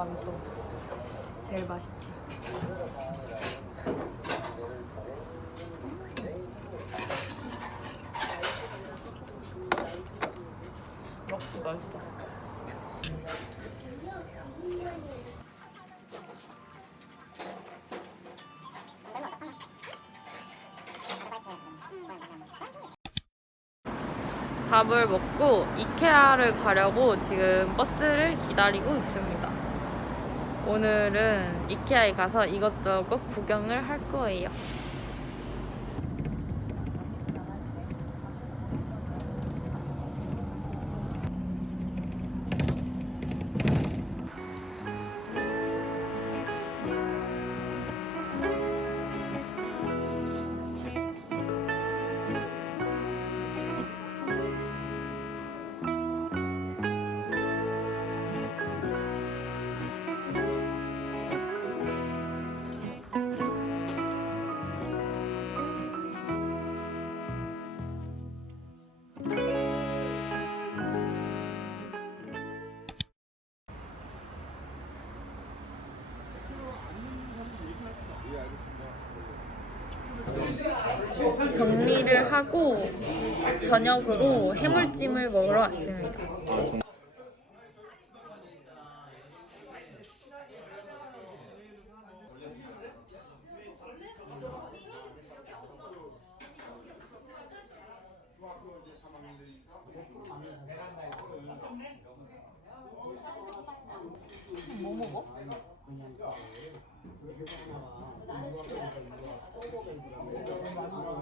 만 밥이 또 제일 맛있지. 밥을 먹고 이케아를 가려고 지금 버스를 기다리고 있습니다. 오늘은 이케아에 가서 이것저것 구경을 할 거예요. 정리를 하고 저녁으로 해물찜을 먹으러 왔습니다. 뭐 먹어? 어,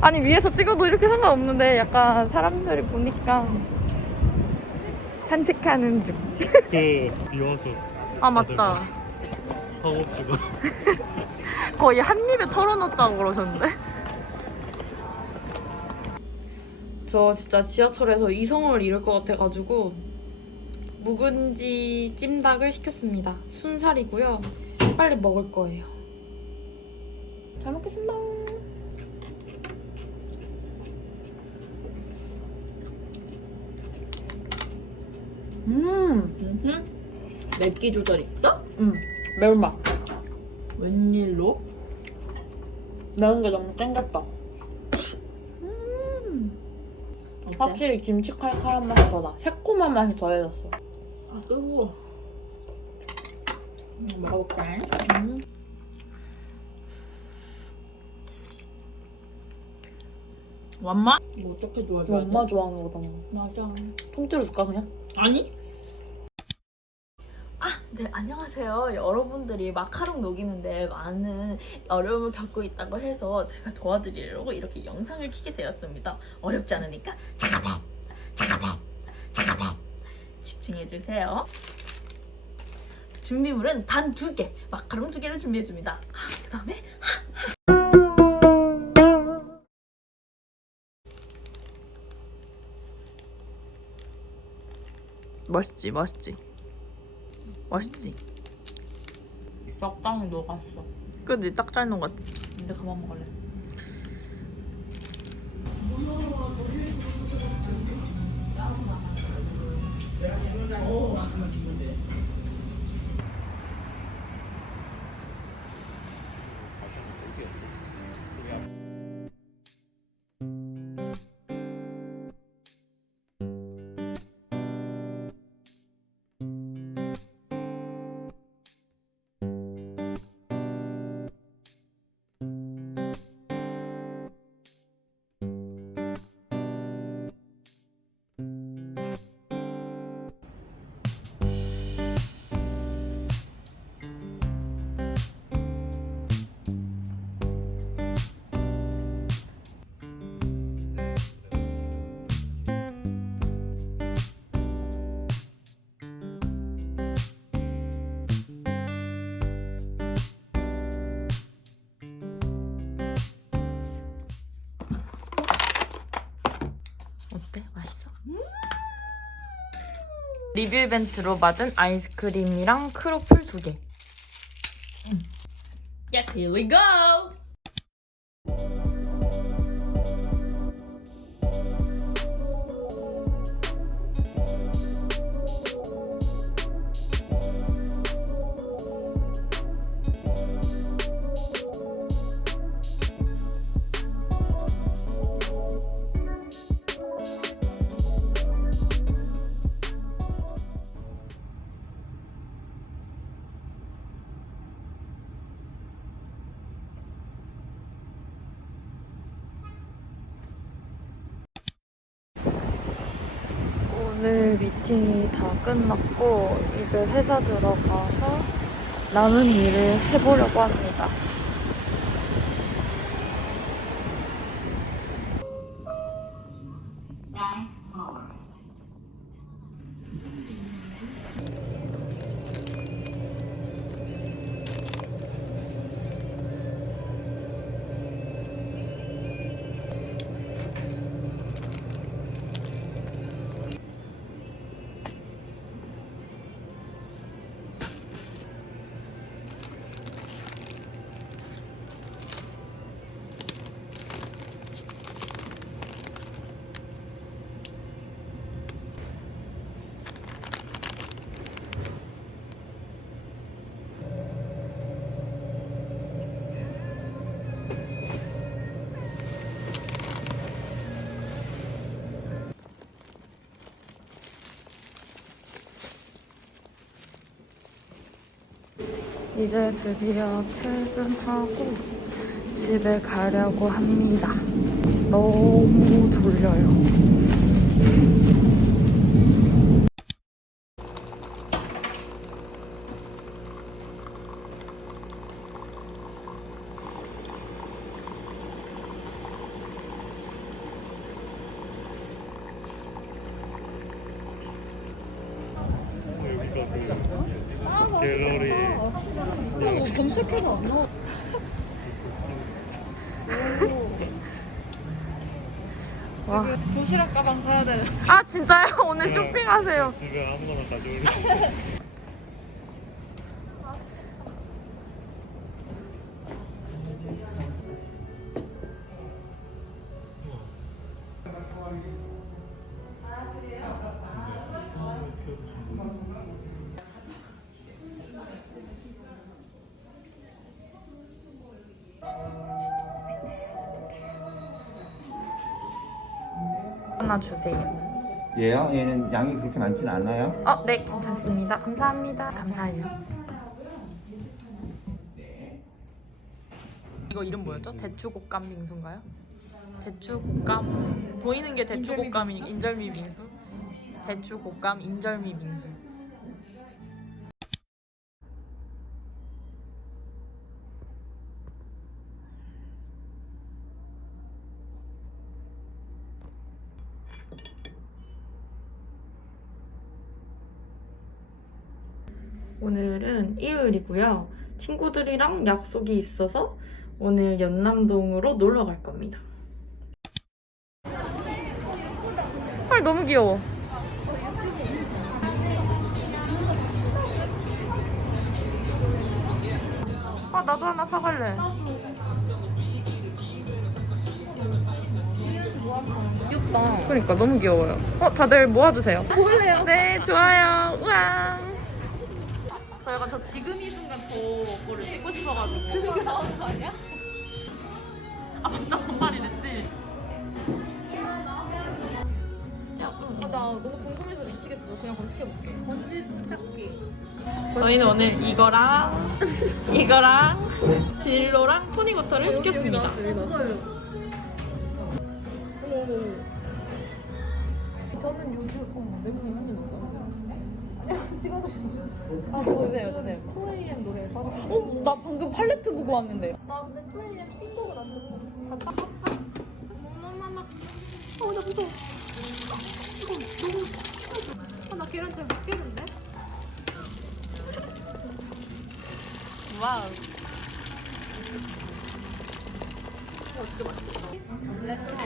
아니 위에서 찍어도 이렇게 상관없는데 약간 사람들이 보니까 산책하는 중. 그 비와서 아 맞다. 사고 치고 거의 한 입에 털어놓았다고 그러셨는데. 저 진짜 지하철에서 이성을 잃을 것 같아가지고 묵은지 찜닭을 시켰습니다. 순살이고요. 빨리 먹을 거예요. 잘 먹겠습니다. 음, 맵기 조절 있어? 음, 매운맛. 웬일로? 매운 게 너무 땡겼다. 어때? 확실히 김치 칼칼한 맛이 더 나. 새콤한 맛이 더해졌어. 아 뜨거워 음, 먹어볼까? 음. 완맛? 뭐 어떻게 도와줘야 이거 엄마 좋아하는 거잖아. 맞아 통째로 줄까 그냥? 아니 네, 안녕하세요. 여러분들이 마카롱 녹이는데 많은 어려움을 겪고 있다고 해서 제가 도와드리려고 이렇게 영상을 키게 되었습니다. 어렵지 않으니까 잠깐만, 잠깐만, 잠깐만 집중해주세요. 준비물은 단 두 개, 마카롱 두 개를 준비해줍니다. 그 다음에 맛있지, 맛있지. 맛있지. 적당히 녹았어. 그지 딱 잘 녹았지. 근데 그만 먹을래. 리뷰 이벤트로 받은 아이스크림이랑 크로플 두 개. yes, here we go. 끝났고 이제 회사 들어가서 남은 일을 해보려고 합니다. 이제 드디어 퇴근하고 집에 가려고 합니다. 너무 졸려요. 여기가 그 갤러리 검색해서 안 나와. 와. 도시락 가방 사야 되는. 아 진짜요? 오늘 쇼핑하세요. 집에 아무거나 가져오래 하나 주세요. 얘요? 얘는 양이 그렇게 많진 않아요. 어, 네, 괜찮습니다. 감사합니다. 감사해요. 이거 이름 뭐였죠? 대추곶감 빙수인가요? 대추곶감 보이는 게 대추곶감이 인절미 빙수? 대추곶감 인절미 빙수. 오늘은 일요일이고요. 친구들이랑 약속이 있어서 오늘 연남동으로 놀러 갈 겁니다. 헐 너무 귀여워. 아 나도 하나 사갈래. 귀엽다. 그러니까 너무 귀여워요. 어 다들 모아주세요. 모을래요? 네 좋아요. 우와. 저 약간 저 지금 이 순간 저거를 찍고 싶어가지고. 그거 나오는 거 아니야? 아 맞다 반말이랬지. 아, 나 너무 궁금해서 미치겠어. 그냥 검색해볼게. 번지 찾기. 저희는 오늘 이거랑 이거랑 진로랑 토닉워터를 시켰습니다. 맞아요. 어머, 어머, 어머. 아 저세요 저세요. 2AM 노래에 빠졌어. 어? 나 방금 팔레트 보고 왔는데. 나 근데 2AM 신곡은 안 듣고. 어, 나 무서워. 아, 나 계란 잘 못 깨는데? 와우.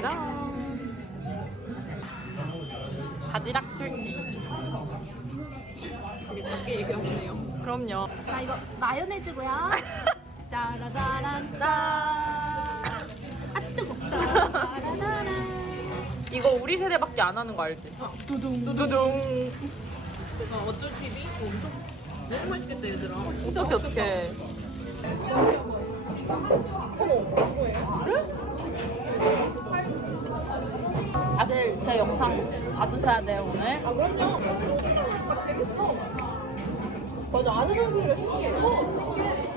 짠. 바지락 술집. 되게 작게 얘기하시네요. 그럼요. 자 이거 마요네즈고요. 짜라짜란 짠. 아 뜨겁다. 짜라짜란. 이거 우리 세대밖에 안 하는 거 알지? 두둥 두둥. 나 어쩔 TV? 엄청 너무 맛있겠다, 얘들아. 진짜 어떡해 어떡해. 다들 제 영상 봐주셔야 돼요 오늘. 아, 그럼요. 아, 재밌어. 맞아, 아는 얼굴이라 신기해. 어, 신기해.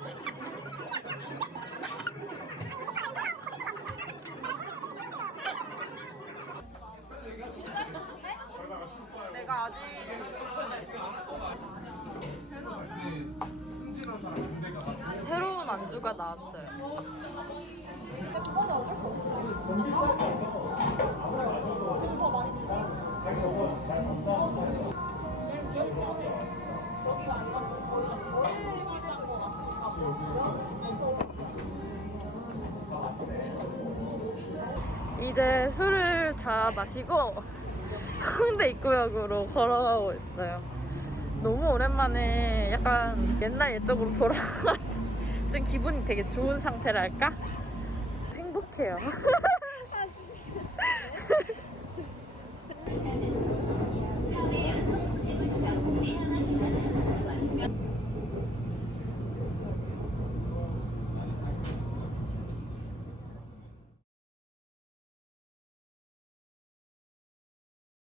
마시고 홍대 입구역으로 걸어가고 있어요. 너무 오랜만에 약간 옛날 옛적으로 돌아왔지 좀 기분이 되게 좋은 상태랄까? 행복해요. 사회 연속 복지부지사 공매향한 지하철